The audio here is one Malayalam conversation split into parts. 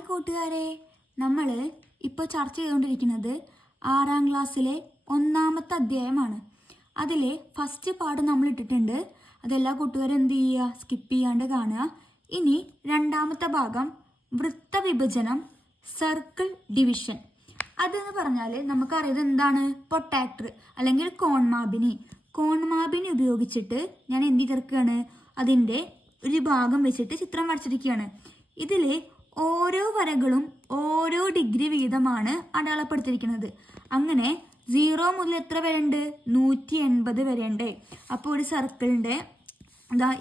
ഹായ് കൂട്ടുകാരെ, നമ്മൾ ഇപ്പോൾ ചർച്ച ചെയ്തുകൊണ്ടിരിക്കുന്നത് 6ാം ക്ലാസ്സിലെ 1ാമത്തെ അധ്യായമാണ്. അതിൽ ഫസ്റ്റ് പാർട്ട് നമ്മൾ ഇട്ടിട്ടുണ്ട്. അതെല്ലാ കൂട്ടുകാരും എന്ത് ചെയ്യുക, സ്കിപ്പ് ചെയ്യാണ്ട് കാണുക. ഇനി 2ാമത്തെ ഭാഗം വൃത്തവിഭജനം, സർക്കിൾ ഡിവിഷൻ. അതെന്ന് പറഞ്ഞാൽ നമുക്കറിയാം എന്താണ് പ്രൊട്ടാക്ടർ അല്ലെങ്കിൽ കോൺമാപിനി ഉപയോഗിച്ചിട്ട് ഞാൻ എന്ത് ചെയ്തിരിക്കുകയാണ്, അതിൻ്റെ ഒരു ഭാഗം വെച്ചിട്ട് ചിത്രം വരച്ചിരിക്കുകയാണ്. ഇതിൽ ഓരോ വരകളും ഓരോ ഡിഗ്രി വീതമാണ് അടയാളപ്പെടുത്തിയിരിക്കുന്നത്. അങ്ങനെ 0 മുതൽ എത്ര വരെ ഉണ്ട്, 180 വരെ ഉണ്ട്. അപ്പോൾ ഒരു സർക്കിളിൻ്റെ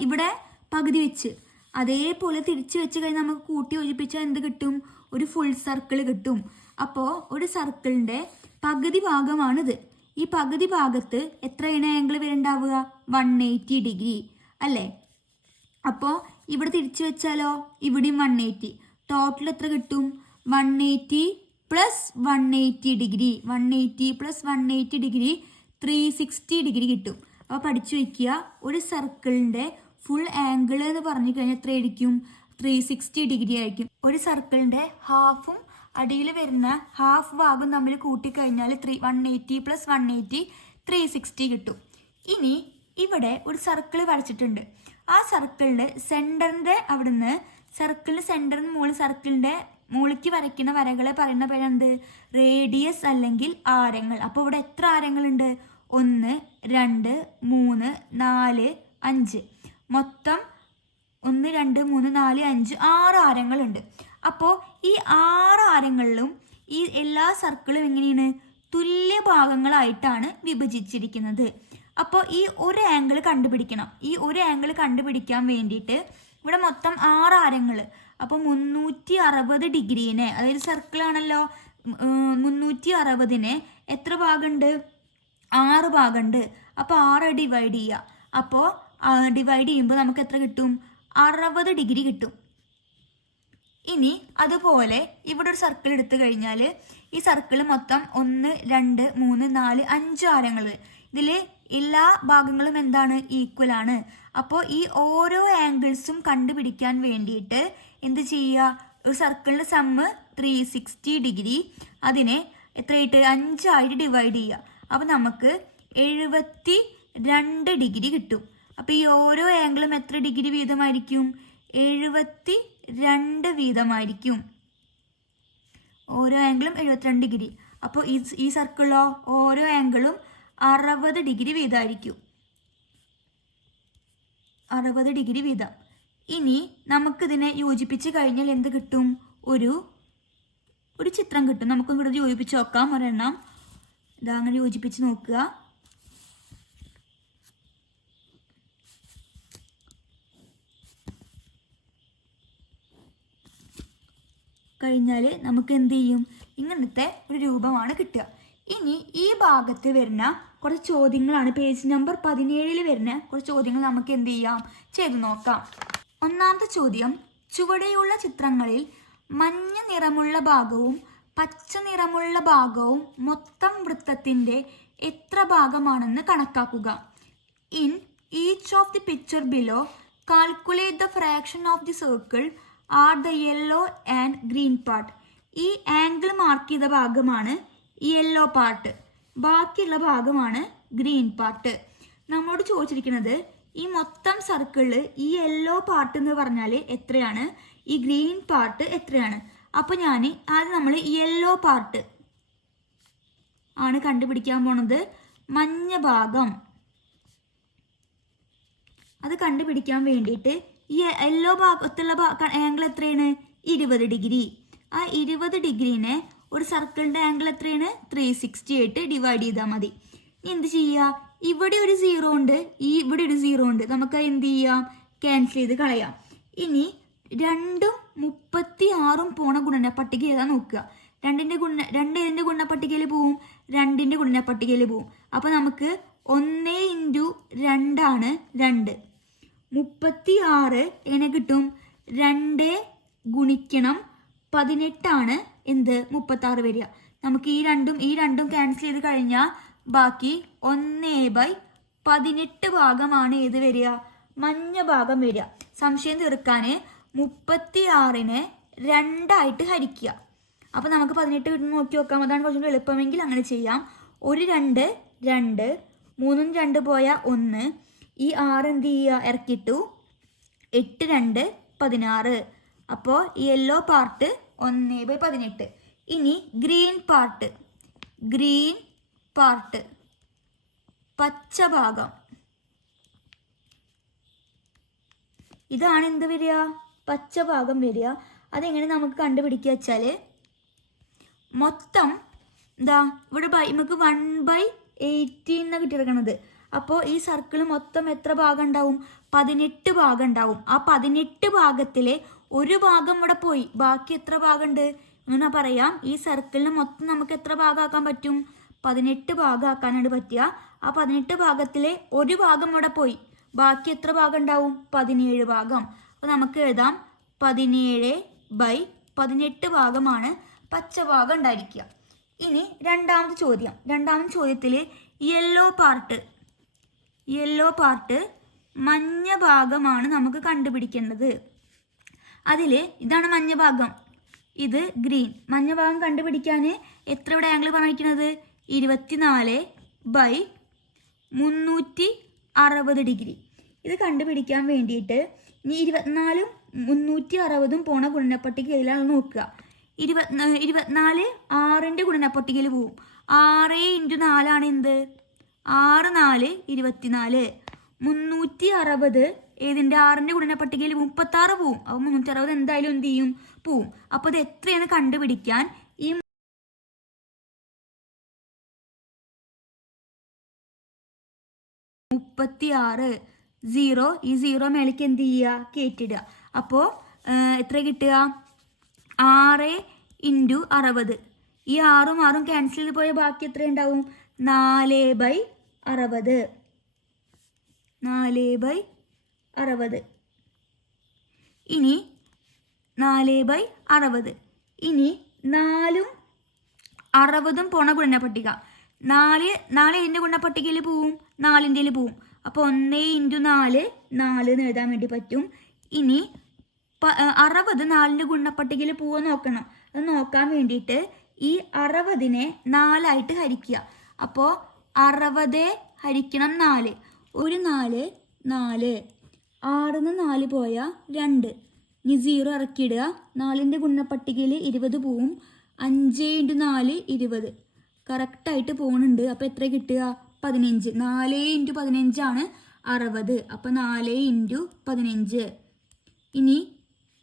ഇവിടെ പകുതി വെച്ച് അതേപോലെ തിരിച്ച് വെച്ച് കഴിഞ്ഞാൽ നമുക്ക് കൂട്ടി യോജിപ്പിച്ചാൽ എന്ത് കിട്ടും, ഒരു ഫുൾ സർക്കിൾ കിട്ടും. അപ്പോൾ ഒരു സർക്കിളിൻ്റെ പകുതി ഭാഗമാണിത്. ഈ പകുതി ഭാഗത്ത് എത്രയാണ് ആംഗിൾ വരുന്നുണ്ടാവുക, 180 ഡിഗ്രി അല്ലേ. അപ്പോൾ ഇവിടെ തിരിച്ചു വെച്ചാലോ, ഇവിടെയും 180. ടോട്ടൽ എത്ര കിട്ടും, 180 plus 180 degree. 180 plus 180 degree 360 degree കിട്ടും. അപ്പോൾ പഠിച്ചു വയ്ക്കുക, ഒരു സർക്കിളിൻ്റെ ഫുൾ ആംഗിൾ എന്ന് പറഞ്ഞു കഴിഞ്ഞാൽ എത്രയായിരിക്കും, 360 ഡിഗ്രി ആയിരിക്കും. ഒരു സർക്കിളിൻ്റെ ഹാഫും അടിയിൽ വരുന്ന ഹാഫ് ഭാഗം തമ്മിൽ കൂട്ടിക്കഴിഞ്ഞാൽ 180 പ്ലസ് 180 360 കിട്ടും. ഇനി ഇവിടെ ഒരു സർക്കിൾ വരച്ചിട്ടുണ്ട്. ആ സർക്കിളിൻ്റെ സെൻറ്ററിൻ്റെ അവിടുന്ന് സർക്കിളിൻ്റെ സെൻറ്ററിന് മുകളിൽ സർക്കിളിൻ്റെ മുകളിലേക്ക് വരയ്ക്കുന്ന വരകളെ പറയുന്ന പേരെന്ത്, റേഡിയസ് അല്ലെങ്കിൽ ആരങ്ങൾ. അപ്പോൾ ഇവിടെ എത്ര ആരങ്ങളുണ്ട്, 1 2 3 4 5, മൊത്തം 1 2 3 4 5 6 ആരങ്ങളുണ്ട്. അപ്പോൾ ഈ 6 ആരങ്ങളിലും ഈ എല്ലാ സർക്കിളും എങ്ങനെയാണ്, തുല്യ ഭാഗങ്ങളായിട്ടാണ് വിഭജിച്ചിരിക്കുന്നത്. അപ്പോൾ ഈ ഒരു ആംഗിൾ കണ്ടുപിടിക്കണം. ഈ ഒരു ആംഗിൾ കണ്ടുപിടിക്കാൻ വേണ്ടിയിട്ട് ഇവിടെ മൊത്തം 6 ആരങ്ങൾ. അപ്പോൾ 360 ഡിഗ്രീനെ, അതായത് സർക്കിളാണല്ലോ, 360നെ എത്ര ഭാഗമുണ്ട്, 6 ഭാഗമുണ്ട്. അപ്പോൾ 6 ഡിവൈഡ് ചെയ്യുക. അപ്പോൾ ഡിവൈഡ് ചെയ്യുമ്പോൾ നമുക്ക് എത്ര കിട്ടും, 60 ഡിഗ്രി കിട്ടും. ഇനി അതുപോലെ ഇവിടെ ഒരു സർക്കിൾ എടുത്തു കഴിഞ്ഞാൽ ഈ സർക്കിൾ മൊത്തം 1 2 3 4 5 ആരങ്ങൾ. ഇതിൽ എല്ലാ ഭാഗങ്ങളും എന്താണ്, ഈക്വൽ ആണ്. അപ്പോൾ ഈ ഓരോ ആംഗിൾസും കണ്ടുപിടിക്കാൻ വേണ്ടിയിട്ട് എന്ത് ചെയ്യുക, ഒരു സർക്കിളിൻ്റെ സമ്മ് 360 ഡിഗ്രി, അതിനെ എത്രയായിട്ട് 5 ആയിട്ട് ഡിവൈഡ് ചെയ്യുക. അപ്പോൾ നമുക്ക് 72 ഡിഗ്രി കിട്ടും. അപ്പോൾ ഈ ഓരോ ആംഗിളും എത്ര ഡിഗ്രി വീതമായിരിക്കും, 72 വീതമായിരിക്കും. ഓരോ ആംഗിളും 72 ഡിഗ്രി. അപ്പോൾ ഈ സർക്കിളോ ഓരോ ആംഗിളും 60 ഡിഗ്രി വീതമായിരിക്കും. 60 ഡിഗ്രി വീതം. ഇനി നമുക്കിതിനെ യോജിപ്പിച്ച് കഴിഞ്ഞാൽ എന്ത് കിട്ടും, ഒരു ചിത്രം കിട്ടും. നമുക്കും ഇവിടെ യോജിപ്പിച്ച് നോക്കാം. ഒരെണ്ണം ഇതാ അങ്ങനെ യോജിപ്പിച്ച് നോക്കുക. കഴിഞ്ഞാൽ നമുക്ക് എന്ത് ചെയ്യും, ഇങ്ങനത്തെ ഒരു രൂപമാണ് കിട്ടുക. ഇനി ഈ ഭാഗത്ത് വരുന്ന കുറച്ച് ചോദ്യങ്ങളാണ്, പേജ് നമ്പർ 17 വരുന്ന കുറച്ച് ചോദ്യങ്ങൾ നമുക്ക് എന്ത് ചെയ്യാം, ചെയ്തു നോക്കാം. ഒന്നാമത്തെ ചോദ്യം, ചുവടെയുള്ള ചിത്രങ്ങളിൽ മഞ്ഞ നിറമുള്ള ഭാഗവും പച്ച നിറമുള്ള ഭാഗവും മൊത്തം വൃത്തത്തിൻ്റെ എത്ര ഭാഗമാണെന്ന് കണക്കാക്കുക. In each of the picture below calculate the fraction of the circle are the yellow and green part. ഈ ആംഗിൾ മാർക്ക് ചെയ്ത ഭാഗമാണ് യെല്ലോ പാർട്ട്, ബാക്കിയുള്ള ഭാഗമാണ് ഗ്രീൻ പാർട്ട്. നമ്മളോട് ചോദിച്ചിരിക്കുന്നത് ഈ മൊത്തം സർക്കിളിൽ ഈ യെല്ലോ പാർട്ട് എന്ന് പറഞ്ഞാൽ എത്രയാണ്, ഈ ഗ്രീൻ പാർട്ട് എത്രയാണ്. അപ്പോൾ ഞാൻ ആദ്യം നമ്മൾ യെല്ലോ പാർട്ട് ആണ് കണ്ടുപിടിക്കാൻ പോണത്. മഞ്ഞ ഭാഗം അത് കണ്ടുപിടിക്കാൻ വേണ്ടിയിട്ട് ഈ യെല്ലോ ഭാഗത്തുള്ള ആംഗിൾ എത്രയാണ്, 20 ഡിഗ്രി. ആ 20 ഡിഗ്രീനെ ഒരു സർക്കിളിൻ്റെ ആംഗിൾ എത്രയാണ്, 360 ആയിട്ട് ഡിവൈഡ് ചെയ്താൽ മതി. ഇനി എന്ത് ചെയ്യുക, ഇവിടെ ഒരു 0 ഉണ്ട്, ഇവിടെ ഒരു 0 ഉണ്ട്. നമുക്ക് എന്ത് ചെയ്യാം, ക്യാൻസൽ ചെയ്ത് കളയാം. ഇനി 2ഉം 36ഉം പോണ ഗുണനപ്പട്ടിക ഏതാ നോക്കുക. 2 ഇതിൻ്റെ ഗുണനപ്പട്ടികയിൽ പോവും, 2ൻ്റെ ഗുണനപ്പട്ടികയിൽ പോവും. അപ്പോൾ നമുക്ക് 1 × 2 ആണ് 2. 36 എങ്ങനെ കിട്ടും, 2 ഗുണിക്കണം 18 ആണ് എന്ത്, 36 വരിക. നമുക്ക് ഈ രണ്ടും ക്യാൻസൽ ചെയ്ത് കഴിഞ്ഞാൽ ബാക്കി 1/18 ഭാഗമാണ് ഏത് വരിക, മഞ്ഞ ഭാഗം വരിക. സംശയം തീർക്കാൻ 36നെ 2 ഹരിക്കുക. അപ്പോൾ നമുക്ക് 18 കിട്ടുന്ന നോക്കി നോക്കാം. അതാണ് കുറച്ചുകൂടി എളുപ്പമെങ്കിൽ അങ്ങനെ ചെയ്യാം. 1 2 2, 3 2 പോയാൽ 1, ഈ 6 എന്ത് ചെയ്യുക, ഇറക്കിയിട്ടു. 8 2 16. അപ്പോൾ ഈ യെല്ലോ പാർട്ട് 1/18. ഇനി ഗ്രീൻ പാർട്ട്, പച്ച ഭാഗം, ഇതാണ് എന്ത് വരിക, പച്ച ഭാഗം വരിക. അതെങ്ങനെ നമുക്ക് കണ്ടുപിടിക്കുക വെച്ചാൽ, മൊത്തം എന്താ ഇവിടെ നമുക്ക് 1/18 എന്നാണ് കിട്ടിയിരിക്കണത്. അപ്പോൾ ഈ സർക്കിൾ മൊത്തം എത്ര ഭാഗം ഉണ്ടാവും, 18 ഭാഗം ഉണ്ടാവും. ആ 18 ഭാഗത്തിലെ ഒരു ഭാഗം ഇവിടെ പോയി, ബാക്കി എത്ര ഭാഗമുണ്ട് അങ്ങനെ പറയാം. ഈ സർക്കിളിന് മൊത്തം നമുക്ക് എത്ര ഭാഗമാക്കാൻ പറ്റും, 18 ഭാഗമാക്കാനാണ് പറ്റുക. ആ 18 ഭാഗത്തിലെ ഒരു ഭാഗം ഇവിടെ പോയി, ബാക്കി എത്ര ഭാഗം ഉണ്ടാവും, 17 ഭാഗം. അപ്പോൾ നമുക്ക് എഴുതാം 17/18 ഭാഗമാണ് പച്ച ഭാഗം ഉണ്ടായിരിക്കുക. ഇനി രണ്ടാമത്തെ ചോദ്യത്തിൽ യെല്ലോ പാർട്ട് മഞ്ഞ ഭാഗമാണ് നമുക്ക് കണ്ടുപിടിക്കേണ്ടത്. അതിൽ ഇതാണ് മഞ്ഞ ഭാഗം, ഇത് ഗ്രീൻ. മഞ്ഞ ഭാഗം കണ്ടുപിടിക്കാൻ എത്ര ഇവിടെ ആംഗിൾ പറഞ്ഞിരിക്കുന്നത്, 24/360 ഡിഗ്രി. ഇത് കണ്ടുപിടിക്കാൻ വേണ്ടിയിട്ട് ഇനി 24 360 പോണ ഗുണനപ്പട്ടികയിലാണ് നോക്കുക. 24 6ൻ്റെ ഗുണനപ്പട്ടികയിൽ പോവും. 6 × 4 എന്ത്, 6 4 24. 360 ഏതിൻ്റെ, 6ൻ്റെ ഗുണനപ്പട്ടികയിൽ 36 പോവും. അപ്പോൾ 360 എന്തായാലും എന്ത് ചെയ്യും, പോവും. അപ്പോൾ ഇത് എത്രയാണ് കണ്ടുപിടിക്കാൻ, ഈ 36 0, ഈ 0 മേലേക്ക് എന്ത് ചെയ്യുക, കയറ്റിടുക. അപ്പോൾ എത്ര കിട്ടുക, 6 × 60. ഈ 6ഉം 6ഉം ക്യാൻസൽ ചെയ്ത് പോയ ബാക്കി എത്ര ഉണ്ടാവും, 4/60. 4/60. ഇനി 4/60. ഇനി 4ഉം 60ഉം പോണ ഗുണനപ്പട്ടിക. 4 ഇതിൻ്റെ ഗുണനപ്പട്ടികയിൽ പോവും, 4ൻ്റെ പോവും. അപ്പോൾ 1 × 4 4 എന്ന് എഴുതാൻ വേണ്ടി പറ്റും. ഇനി 60 4ൻ്റെ ഗുണനപ്പട്ടികയിൽ പോവാൻ നോക്കണം. അത് നോക്കാൻ വേണ്ടിയിട്ട് ഈ 60നെ 4ആയിട്ട് ഹരിക്കുക. അപ്പോൾ 60 ഹരിക്കണം 4, ഒരു 4 4. 6ന്ന് 4 പോയാൽ 2, ഇനി 0 ഇറക്കിയിടുക. 4ൻ്റെ ഗുണനപ്പട്ടികയിൽ 20 പോവും. 5 × 4 20 കറക്റ്റായിട്ട് പോകുന്നുണ്ട്. അപ്പോൾ എത്ര കിട്ടുക, 15. 4 × 15 ആണ് 60. അപ്പോൾ 4 × 15. ഇനി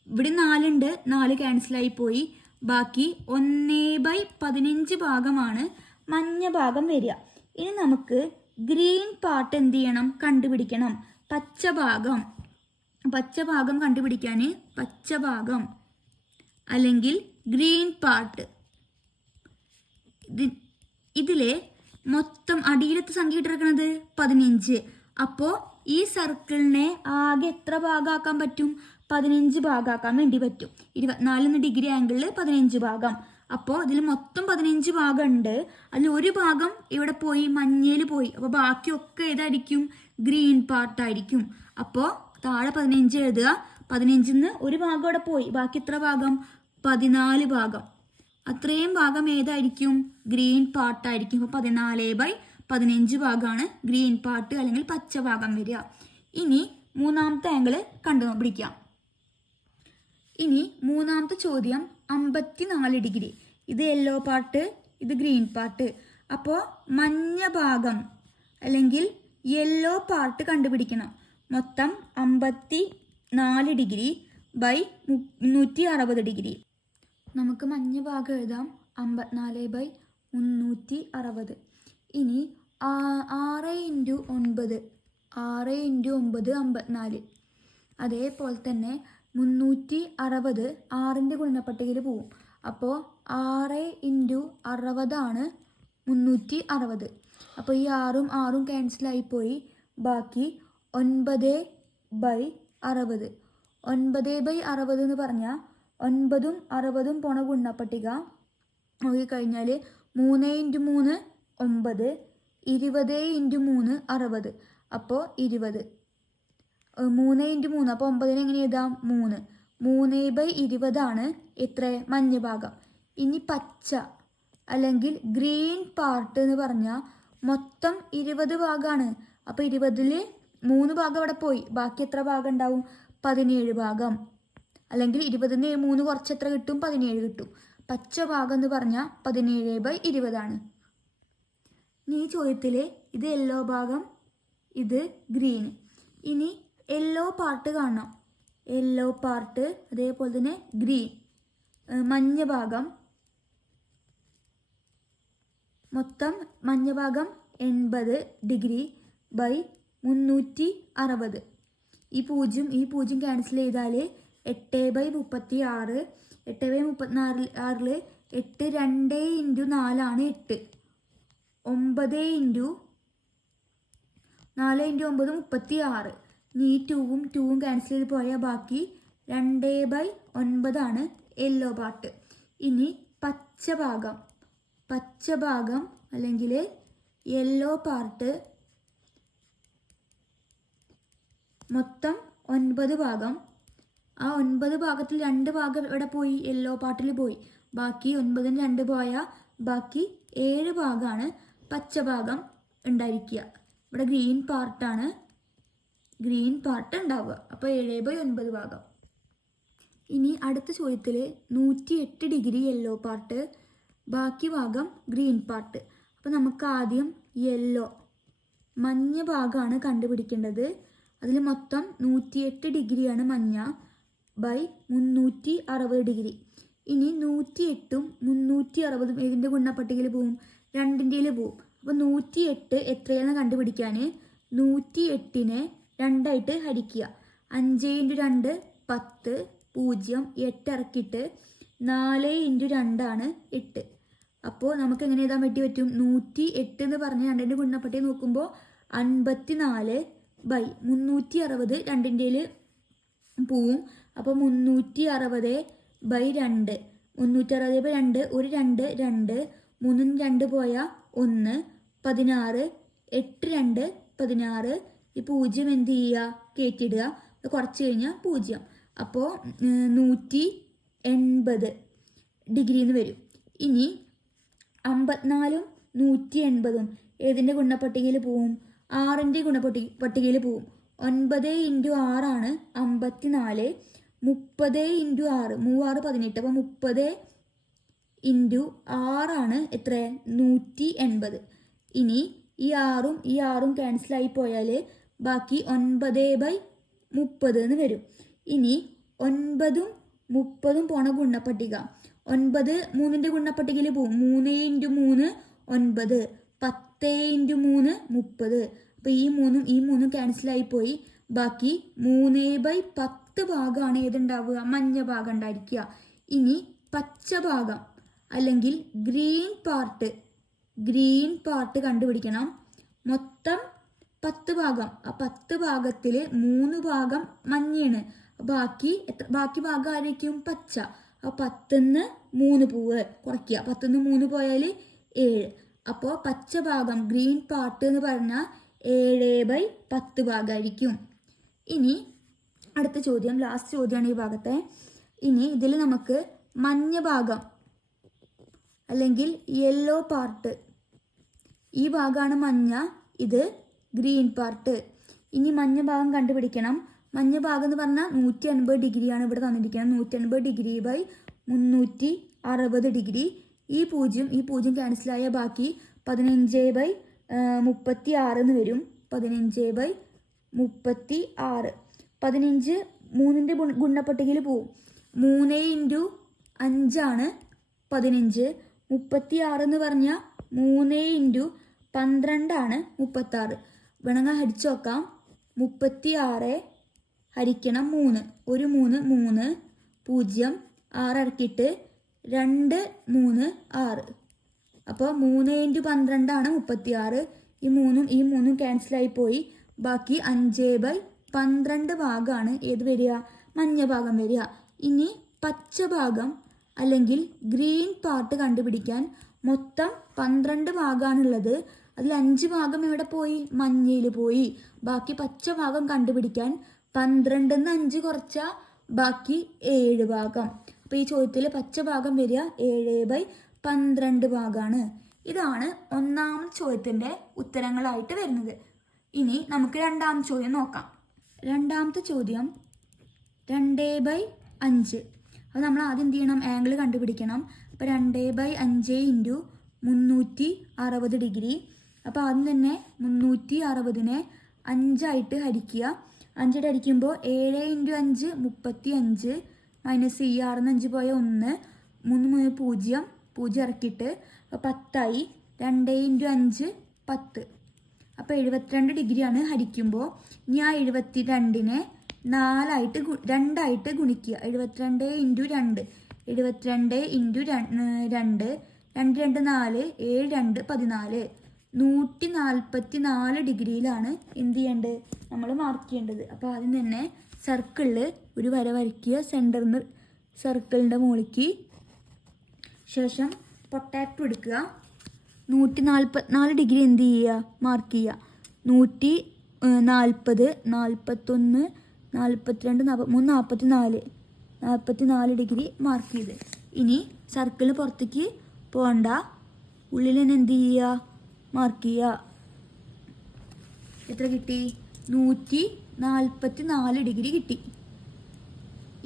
ഇവിടെ 4 ഉണ്ട്, 4 ക്യാൻസലായി പോയി. ബാക്കി 1/15 ഭാഗമാണ് മഞ്ഞ ഭാഗം വരിക. ഇനി നമുക്ക് ഗ്രീൻ പാർട്ട് എന്ത് ചെയ്യണം, കണ്ടുപിടിക്കണം. പച്ച ഭാഗം കണ്ടുപിടിക്കാൻ പച്ച ഭാഗം അല്ലെങ്കിൽ ഗ്രീൻ പാർട്ട്. ഇതിലെ മൊത്തം അടിയിലത്തെ സംഖ്യ ഇട്ടിരിക്കുന്നത് 15. അപ്പോൾ ഈ സർക്കിളിനെ ആകെ എത്ര ഭാഗമാക്കാൻ പറ്റും, 15 ഭാഗമാക്കാൻ വേണ്ടി പറ്റും. 24 ഡിഗ്രി ആംഗിളിൽ 15 ഭാഗം. അപ്പോൾ ഇതിൽ മൊത്തം 15 ഭാഗം ഉണ്ട്. അതിൽ ഒരു ഭാഗം ഇവിടെ പോയി, മഞ്ഞയിൽ പോയി. അപ്പോൾ ബാക്കിയൊക്കെ ഏതായിരിക്കും, ഗ്രീൻ പാർട്ടായിരിക്കും. അപ്പോൾ താഴെ 15 എഴുതുക. 15ന്ന് ഒരു ഭാഗം ഇവിടെ പോയി, ബാക്കി എത്ര ഭാഗം, 14 ഭാഗം. അത്രയും ഭാഗം ഏതായിരിക്കും, ഗ്രീൻ പാർട്ടായിരിക്കും. അപ്പോൾ 14/15 ഭാഗമാണ് ഗ്രീൻ പാർട്ട് അല്ലെങ്കിൽ പച്ച ഭാഗം വരിക. ഇനി മൂന്നാമത്തെ ആംഗിൾ കണ്ടുപിടിക്കാം. ഇനി മൂന്നാമത്തെ ചോദ്യം 54 ഡിഗ്രി. ഇത് യെല്ലോ പാർട്ട്, ഇത് ഗ്രീൻ പാർട്ട്. അപ്പോൾ മഞ്ഞ ഭാഗം അല്ലെങ്കിൽ യെല്ലോ പാർട്ട് കണ്ടുപിടിക്കണം. മൊത്തം 54 ഡിഗ്രി ബൈ 360 ഡിഗ്രി. നമുക്ക് മഞ്ഞ ഭാഗം എഴുതാം 54/360. ഇനി 6 × 9 54. അതേപോലെ തന്നെ 360 6ൻ്റെ ഗുണനപ്പട്ടികയിൽ പോവും. അപ്പോൾ 6 × 60 ആണ് 360. അപ്പോൾ ഈ 6ഉം 6ഉം ക്യാൻസലായിപ്പോയി. ബാക്കി 9/60. 9/60 എന്ന് പറഞ്ഞാൽ 9ഉം 60ഉം പോണ ഗുണനപ്പട്ടിക നോക്കിക്കഴിഞ്ഞാൽ 3 × 3 9, 20 × 3 60. അപ്പോൾ 20. 3 × 3, അപ്പോൾ 9നെ എങ്ങനെ എഴുതാം, 3. 3/20 എത്ര മഞ്ഞ ഭാഗം. ഇനി പച്ച അല്ലെങ്കിൽ ഗ്രീൻ പാർട്ട് എന്ന് പറഞ്ഞാൽ മൊത്തം 20 ഭാഗമാണ്. അപ്പോൾ 20-ൽ 3 ഭാഗം അവിടെ പോയി, ബാക്കി എത്ര ഭാഗം ഉണ്ടാവും? 17 ഭാഗം. അല്ലെങ്കിൽ 20-ന് 3 കുറച്ച് എത്ര കിട്ടും? 17 കിട്ടും. പച്ച ഭാഗം എന്ന് പറഞ്ഞാൽ 17/20 ഇനി ഈ ചോദ്യത്തിൽ ഇത് യെല്ലോ ഭാഗം, ഇത് ഗ്രീൻ. ഇനി യെല്ലോ പാർട്ട് കാണണം. യെല്ലോ പാർട്ട് അതേപോലെ തന്നെ ഗ്രീൻ മഞ്ഞ ഭാഗം. മൊത്തം മഞ്ഞ ഭാഗം 80°/360. ഈ പൂജ്യം ക്യാൻസൽ ചെയ്താൽ 8/36. 8/36 8 2 × 4 ആണ് 8. 9 × 4 × 9 36. ഈ 2ഉം ക്യാൻസൽ ചെയ്ത് പോയാൽ ബാക്കി 2/9 ആണ് യെല്ലോ പാർട്ട്. ഇനി പച്ച ഭാഗം അല്ലെങ്കിൽ യെല്ലോ പാർട്ട് മൊത്തം 9 ഭാഗം. ആ 9 ഭാഗത്തിൽ 2 ഭാഗം ഇവിടെ പോയി, യെല്ലോ പാർട്ടിൽ പോയി. ബാക്കി 9-ന് 2 പോയാൽ ബാക്കി 7 ഭാഗമാണ് പച്ച ഭാഗം ഉണ്ടായിരിക്കുക. ഇവിടെ ഗ്രീൻ പാർട്ട് ഉണ്ടാവുക. അപ്പോൾ 7/9 ഭാഗം. ഇനി അടുത്ത ചോദ്യത്തിൽ 108° യെല്ലോ പാർട്ട്, ബാക്കി ഭാഗം ഗ്രീൻ പാർട്ട്. അപ്പോൾ നമുക്ക് ആദ്യം യെല്ലോ മഞ്ഞ ഭാഗമാണ് കണ്ടുപിടിക്കേണ്ടത്. അതിൽ മൊത്തം 108°ആണ് മഞ്ഞ /360°. ഇനി 108ഉം 360ഉം ഏതിൻ്റെ ഗുണപട്ടികയിൽ പോവും? 2ൻ്റെയിൽ പോവും. അപ്പോൾ 108 എത്രയാണെന്ന് കണ്ടുപിടിക്കാൻ 108നെ 2ആയിട്ട് ഹരിക്കുക. 5 × 2 10, 0 8 ഇറക്കിയിട്ട് 4 × 2 ആണ് 8. അപ്പോൾ നമുക്ക് എങ്ങനെ എഴുതാൻ വേണ്ടി പറ്റും? 108 എന്ന് പറഞ്ഞ 2ൻ്റെ ഗുണപട്ടിക നോക്കുമ്പോൾ 54/360 2ൻ്റെയിൽ പോവും. അപ്പോൾ 360/2, 360/2 ഒരു 2 2, 3-ന് 2 പോയാൽ 1, 16, 8 2 16. ഈ 0 എന്ത് ചെയ്യുക? കയറ്റിയിടുക. കുറച്ച് കഴിഞ്ഞാൽ 0. അപ്പോൾ 180° എന്ന് വരും. ഇനി 54ഉം 180ഉം ഏതിൻ്റെ ഗുണപട്ടികയിൽ പോവും? 6ൻ്റെ പട്ടികയിൽ പോവും. 9 × 6 ആണ് 54. 30 × 6 3 6 18. അപ്പോൾ 30 × 6 ആണ് എത്ര? 180. ഇനി ഈ 6ഉം ക്യാൻസലായി പോയാൽ ബാക്കി 9/30 എന്ന് വരും. ഇനി 9ഉം 30ഉം പോണ ഗുണപട്ടിക 9 3ൻ്റെ ഗുണപട്ടികയിൽ പോവും. 3 × 3 9, 10 × 3 30. അപ്പോൾ ഈ 3ഉം ക്യാൻസലായി പോയി. ബാക്കി 3/10 ഭാഗമാണ് ഏതുണ്ടാവുക? മഞ്ഞ ഭാഗം ഉണ്ടായിരിക്കുക. ഇനി പച്ച ഭാഗം അല്ലെങ്കിൽ ഗ്രീൻ പാർട്ട് കണ്ടുപിടിക്കണം. മൊത്തം 10 ഭാഗം. ആ 10 ഭാഗത്തിൽ 3 ഭാഗം മഞ്ഞയാണ്. ബാക്കി ഭാഗം ആയിരിക്കും? പച്ച. അപ്പോൾ 10-ന്ന് 3 പോവ് കുറയ്ക്കുക. 10-ന്ന് 3 പോയാൽ 7. അപ്പോൾ പച്ച ഭാഗം ഗ്രീൻ പാർട്ട് എന്ന് പറഞ്ഞാൽ 7/10 ഭാഗമായിരിക്കും. ഇനി അടുത്ത ചോദ്യം, ലാസ്റ്റ് ചോദ്യമാണ് ഈ ഭാഗത്തെ. ഇനി ഇതിൽ നമുക്ക് മഞ്ഞ ഭാഗം അല്ലെങ്കിൽ യെല്ലോ പാർട്ട്, ഈ ഭാഗമാണ് മഞ്ഞ, ഇത് ഗ്രീൻ പാർട്ട്. ഇനി മഞ്ഞ ഭാഗം കണ്ടുപിടിക്കണം. മഞ്ഞ ഭാഗം എന്ന് പറഞ്ഞാൽ 180° ആണ് ഇവിടെ തന്നിരിക്കുന്നത്. 180°/360°. ഈ 0 ക്യാൻസലായ ബാക്കി 15/36 എന്ന് വരും. 15/36. 15 3ൻ്റെ ഗുണപട്ടികയിൽ പോവും. 3 × 5 ആണ് 15. 36 എന്ന് പറഞ്ഞാൽ 3 × 12 ആണ് 36. വേണമെങ്കിൽ ഹരിച്ചു നോക്കാം. 36 ഹരിക്കണം 3. ഒരു 3 3, 0 6 ഇറക്കിയിട്ട് 2 3 6. അപ്പോൾ 3 × 12 ആണ് 36. ഈ 3ഉം ക്യാൻസലായി പോയി. ബാക്കി 5/12 ഭാഗമാണ് ഏത് വരിക? മഞ്ഞ ഭാഗം വരിക. ഇനി പച്ച ഭാഗം അല്ലെങ്കിൽ ഗ്രീൻ പാർട്ട് കണ്ടുപിടിക്കാൻ മൊത്തം 12 ഭാഗമാണുള്ളത്. അതിൽ 5 ഭാഗം എവിടെ പോയി? മഞ്ഞയിൽ പോയി. ബാക്കി പച്ച ഭാഗം കണ്ടുപിടിക്കാൻ 12-ന്ന് 5 കുറച്ചാൽ ബാക്കി 7 ഭാഗം. അപ്പോൾ ഈ ചോദ്യത്തിൽ പച്ച ഭാഗം വരിക 7/12 ഭാഗമാണ്. ഇതാണ് ഒന്നാമത്തെ ചോദ്യത്തിൻ്റെ ഉത്തരങ്ങളായിട്ട് വരുന്നത്. ഇനി നമുക്ക് രണ്ടാമത്തെ ചോദ്യം നോക്കാം. രണ്ടാമത്തെ ചോദ്യം 2/5. അപ്പോൾ നമ്മൾ ആദ്യം എന്ത് ചെയ്യണം? ആംഗിൾ കണ്ടുപിടിക്കണം. അപ്പോൾ 2/5 ഇൻറ്റു 360 ഡിഗ്രി. അപ്പോൾ ആദ്യം തന്നെ 360നെ 5ആയിട്ട് ഹരിക്കുക. 5ആയിട്ട് ഹരിക്കുമ്പോൾ 7 ഇൻറ്റു 5 35 മൈനസ് 6 5 പോയ 1 3 3 0 0 ഇറക്കിയിട്ട് അപ്പോൾ 10ആയി. 2 ഇൻറ്റു 5 10. അപ്പോൾ 72 ഡിഗ്രിയാണ് ഹരിക്കുമ്പോൾ. ഇനി ആ 72നെ 2ആയിട്ട് ഗുണിക്കുക. 72 ഇൻറ്റു 2 72 ഇൻറ്റു 2 2 2 4 7 2 14 144 ഡിഗ്രിയിലാണ് എന്ത് ചെയ്യേണ്ടത്? നമ്മൾ മാർക്ക് ചെയ്യേണ്ടത്. അപ്പോൾ ആദ്യം തന്നെ സർക്കിളിൽ ഒരു വര വരയ്ക്കുക. സെൻറ്ററിൽ നിന്ന് സർക്കിളിൻ്റെ മുകളിലേക്ക്. ശേഷം പൊട്ടാറ്റോ എടുക്കുക. 144 ഡിഗ്രി എന്ത് ചെയ്യുക? മാർക്ക് ചെയ്യുക. 140 41 42 43 44 ഡിഗ്രി മാർക്ക് ചെയ്ത്. ഇനി സർക്കിളിന് പുറത്തേക്ക് പോകണ്ട, ഉള്ളിൽ തന്നെ എന്ത് ചെയ്യുക? മാർക്ക് ചെയ്യുക. എത്ര കിട്ടി? 144 ഡിഗ്രി കിട്ടി.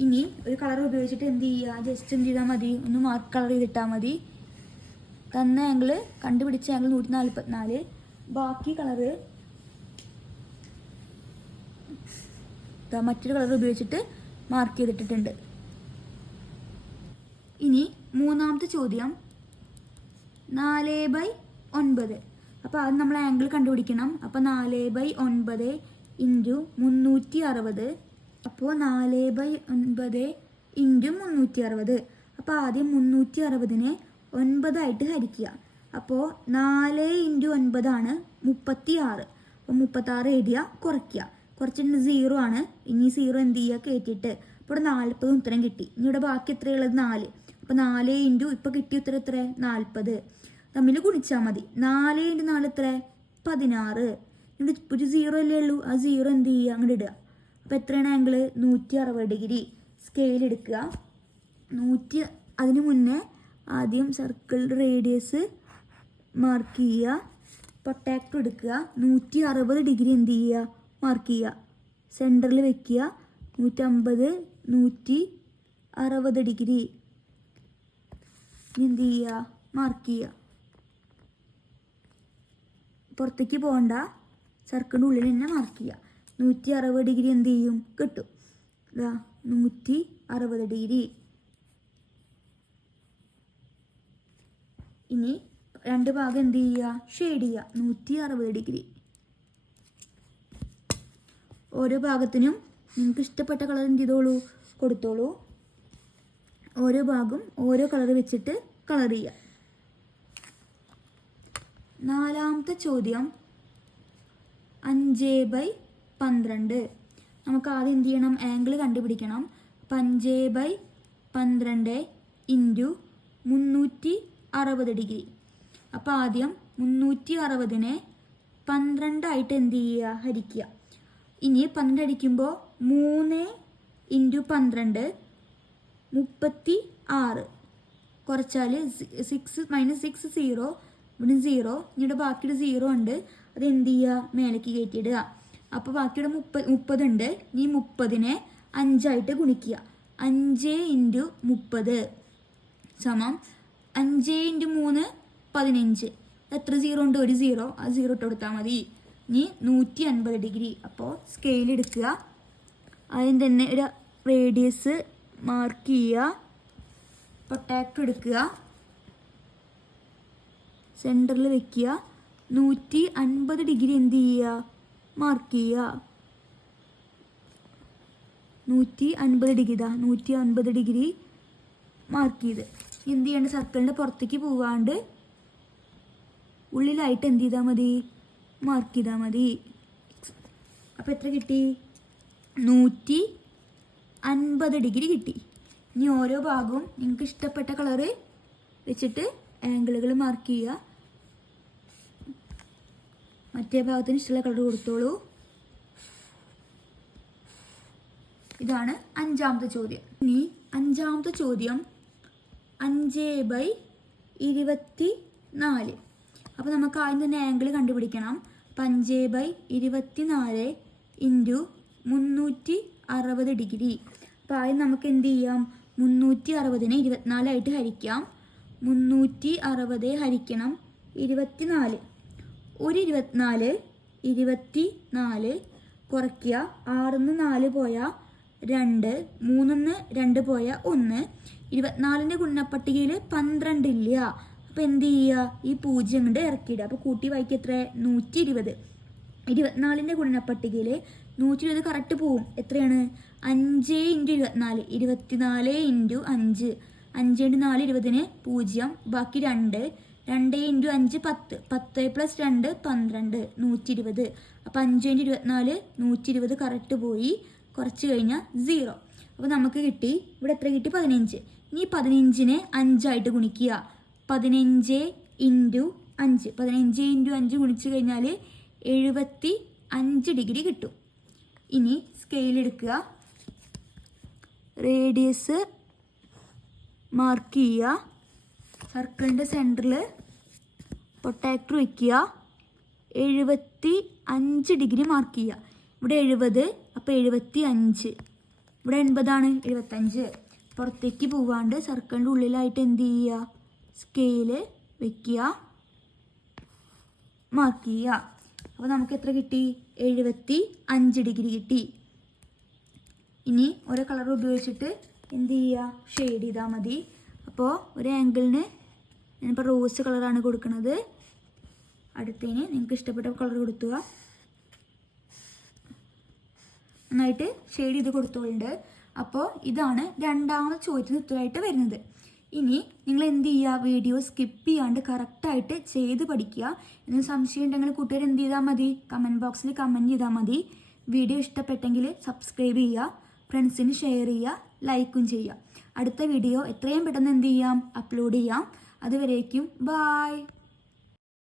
ഇനി ഒരു കളർ ഉപയോഗിച്ചിട്ട് എന്ത് ചെയ്യുക? ജസ്റ്റ് എന്ത് ചെയ്താൽ മതി? ഒന്ന് മാർക്ക് കളർ ചെയ്തിട്ടാൽ മതി. തന്ന ആംഗിൾ കണ്ടുപിടിച്ച ആംഗിൾ 144. ബാക്കി കളറ് മറ്റൊരു കളർ ഉപയോഗിച്ചിട്ട് മാർക്ക് ചെയ്തിട്ടിട്ടുണ്ട്. ഇനി മൂന്നാമത്തെ ചോദ്യം 4/9. അപ്പോൾ അത് നമ്മൾ ആംഗിൾ കണ്ടുപിടിക്കണം. അപ്പോൾ 4/9 ഇൻറ്റു 360. അപ്പോൾ 4/9 ഇൻറ്റു 360. അപ്പോൾ ആദ്യം 360നെ 9ആയിട്ട് ഹരിക്കുക. അപ്പോൾ 4 ഇൻറ്റു 9 ആണ് 36. അപ്പോൾ 36 എഴുതിയ കുറയ്ക്കുക. കുറച്ചിട്ട് 0 ആണ്. ഇനി 0 എന്ത് ചെയ്യുക? കയറ്റിയിട്ട്. അപ്പോൾ ഇവിടെ 40 ഉത്തരം കിട്ടി. ഇനി ഇവിടെ ബാക്കി എത്രയുള്ളത്? 4. അപ്പോൾ 4 ഇൻറ്റു ഇപ്പോൾ കിട്ടിയ ഉത്തരം എത്ര? 40 തമ്മിൽ ഗുണിച്ചാൽ മതി. 4 ഇൻറ്റു 4 എത്ര? 16. ഇവിടെ ഒരു 0 അല്ലേ ഉള്ളൂ. ആ 0 എന്ത് ചെയ്യുക? അങ്ങോട്ട് ഇടുക. അപ്പോൾ എത്രയാണ് ആംഗിൾ? 160 ഡിഗ്രി. സ്കെയിൽ എടുക്കുക. അതിന് മുന്നേ ആദ്യം സർക്കിൾ റേഡിയസ് മാർക്ക് ചെയ്യുക. പൊട്ടാറ്റോ എടുക്കുക. 160 ഡിഗ്രി എന്ത് ചെയ്യുക? മാർക്ക് ചെയ്യുക. സെൻറ്ററിൽ വെക്കുക. 150 160 ഡിഗ്രി എന്ത് ചെയ്യുക? മാർക്ക് ചെയ്യുക. പുറത്തേക്ക് പോകണ്ട, സർക്കിളിൻ്റെ ഉള്ളിൽ തന്നെ മാർക്ക് ചെയ്യുക. 160 ഡിഗ്രി എന്ത് ചെയ്യും? കിട്ടും. 160 ഡിഗ്രി. ഇനി രണ്ട് ഭാഗം എന്ത് ചെയ്യുക? ഷെയ്ഡ് ചെയ്യുക. 160 ഡിഗ്രി. ഓരോ ഭാഗത്തിനും നിങ്ങൾക്ക് ഇഷ്ടപ്പെട്ട കളർ എന്ത് ചെയ്തോളൂ? കൊടുത്തോളൂ. ഓരോ ഭാഗം ഓരോ കളർ വെച്ചിട്ട് കളർ ചെയ്യുക. നാലാമത്തെ ചോദ്യം 5/12. നമുക്ക് ആദ്യം എന്ത് ചെയ്യണം? ആംഗിൾ കണ്ടുപിടിക്കണം. 5/12 ഇൻറ്റു 360 ഡിഗ്രി. അപ്പോൾ ആദ്യം 360നെ 12ആയിട്ട് എന്ത് ചെയ്യുക? ഹരിക്കുക. ഇനി 12 അടിക്കുമ്പോൾ 3 ഇൻറ്റു 12 36. കുറച്ചാൽ 6 മൈനസ് 6 0. ഇവിടെ 0. ഇനിയുടെ ബാക്കിയുടെ 0 ഉണ്ട്. അത് എന്ത് ചെയ്യുക? മേലേക്ക് കയറ്റിയിടുക. അപ്പോൾ ബാക്കിയുടെ 30 ഉണ്ട്. ഈ 30നെ 5ആയിട്ട് ഗുണിക്കുക. 5 ഇൻറ്റു 30 സമം 5 ഇൻറ്റു 3 15. എത്ര 0 ഉണ്ട്? ഒരു 0. ആ 0 ഇട്ട് കൊടുത്താൽ മതി. ഇനി 150 ഡിഗ്രി. അപ്പോൾ സ്കെയിൽ എടുക്കുക. അതിന് തന്നെ ഒരു റേഡിയസ് മാർക്ക് ചെയ്യുക. പൊട്ടാറ്റോ എടുക്കുക. സെൻറ്ററിൽ വെക്കുക. 150 ഡിഗ്രി എന്ത് ചെയ്യുക? മാർക്ക് ചെയ്യുക. 150 ഡിഗ്രി 150 ഡിഗ്രി മാർക്ക് ചെയ്ത് എന്ത് ചെയ്യേണ്ട? സർക്കിളിൻ്റെ പുറത്തേക്ക് പോവാണ്ട് ഉള്ളിലായിട്ട് എന്ത് ചെയ്താൽ മതി? മാർക്ക് ചെയ്താൽ മതി. അപ്പോൾ എത്ര കിട്ടി? 150 ഡിഗ്രി കിട്ടി. ഇനി ഓരോ ഭാഗവും നിങ്ങൾക്ക് ഇഷ്ടപ്പെട്ട കളറ് വെച്ചിട്ട് ആംഗിളുകൾ മാർക്ക് ചെയ്യുക. മറ്റേ ഭാഗത്തിന് ഇഷ്ടമുള്ള കളർ കൊടുത്തോളൂ. ഇതാണ് 5ാമത്തെ ചോദ്യം. ഇനി 5ാമത്തെ ചോദ്യം 5/24. അപ്പോൾ നമുക്ക് ആദ്യം തന്നെ ആംഗിൾ കണ്ടുപിടിക്കണം. 5/24 ഇൻറ്റു 360 ഡിഗ്രി. അപ്പോൾ ആദ്യം നമുക്ക് എന്ത് ചെയ്യാം? 360നെ 24 ഹരിക്കാം. 360 ഹരിക്കണം 24. ഒരു 24 കുറയ്ക്കുക. 6ന്ന് 4 പോയാൽ 2, 3ന്ന് 2 പോയാൽ 1. 24ൻ്റെ ഗുണനപ്പട്ടികയിൽ 12 ഇല്ല. അപ്പോൾ എന്ത് ചെയ്യുക? ഈ 0 കൊണ്ട് ഇറക്കിയിടുക. അപ്പോൾ കൂട്ടി വായിക്കുക എത്ര? 120. 24ൻ്റെ ഗുണനപ്പട്ടികയിൽ 120 കറക്റ്റ് പോവും. എത്രയാണ്? 5 × 24. 24 × 5. 5 × 4 20ന് 0. ബാക്കി 2. 2 × 5 10. 10 + 2 12. 120. അപ്പോൾ 5 × 24 120 കറക്റ്റ് പോയി. കുറച്ച് കഴിഞ്ഞാൽ 0. അപ്പോൾ നമുക്ക് കിട്ടി. ഇവിടെ എത്ര കിട്ടി? 15. ഇനി 15നെ 5 ആയിട്ട് ഗുണിക്കുക. 15 × 5. 15 × 5 ഗുണിച്ച് കഴിഞ്ഞാൽ 75 ഡിഗ്രി കിട്ടും. ഇനി സ്കെയിൽ എടുക്കുക. റേഡിയസ് മാർക്ക് ചെയ്യുക. സർക്കിളിൻ്റെ സെൻറ്ററിൽ പ്രൊട്ടാക്ടർ വയ്ക്കുക. 75 ഡിഗ്രി മാർക്ക് ചെയ്യുക. ഇവിടെ 70, അപ്പോൾ 75. ഇവിടെ 80 ആണ്, 75. പുറത്തേക്ക് പോവാണ്ട് സർക്കിളിൻ്റെ ഉള്ളിലായിട്ട് എന്ത് ചെയ്യുക? സ്കെയില് വയ്ക്കുക, മാർക്ക് ചെയ്യുക. അപ്പോൾ നമുക്ക് എത്ര കിട്ടി? 75 ഡിഗ്രി കിട്ടി. ഇനി ഓരോ കളർ ഉപയോഗിച്ചിട്ട് എന്ത് ചെയ്യുക? ഷെയ്ഡ് ചെയ്താൽ മതി. അപ്പോൾ ഒരു ആംഗിളിന് ഞാനിപ്പോൾ റോസ് കളറാണ് കൊടുക്കുന്നത്. അടുത്തതിന് നിങ്ങൾക്ക് ഇഷ്ടപ്പെട്ട കളർ കൊടുക്കുക. നന്നായിട്ട് ഷെയ്ഡ് ചെയ്ത് കൊടുത്തോളുണ്ട്. അപ്പോൾ ഇതാണ് 2ാമത്തെ ചോദ്യത്തിന് ഉത്തരമായിട്ട് വരുന്നത്. ഇനി നിങ്ങൾ എന്ത് ചെയ്യുക? വീഡിയോ സ്കിപ്പ് ചെയ്യാണ്ട് കറക്റ്റായിട്ട് ചെയ്ത് പഠിക്കുക. എന്തെങ്കിലും സംശയം ഉണ്ടെങ്കിൽ കൂട്ടുകാർ എന്ത് ചെയ്താൽ മതി? കമൻറ്റ് ബോക്സിൽ കമൻറ്റ് ചെയ്താൽ മതി. വീഡിയോ ഇഷ്ടപ്പെട്ടെങ്കിൽ സബ്സ്ക്രൈബ് ചെയ്യുക, ഫ്രണ്ട്സിന് ഷെയർ ചെയ്യുക, ലൈക്കും ചെയ്യുക. അടുത്ത വീഡിയോ എത്രയും പെട്ടെന്ന് എന്ത് ചെയ്യാം? അപ്ലോഡ് ചെയ്യാം. അതുവരേക്കും ബായ്.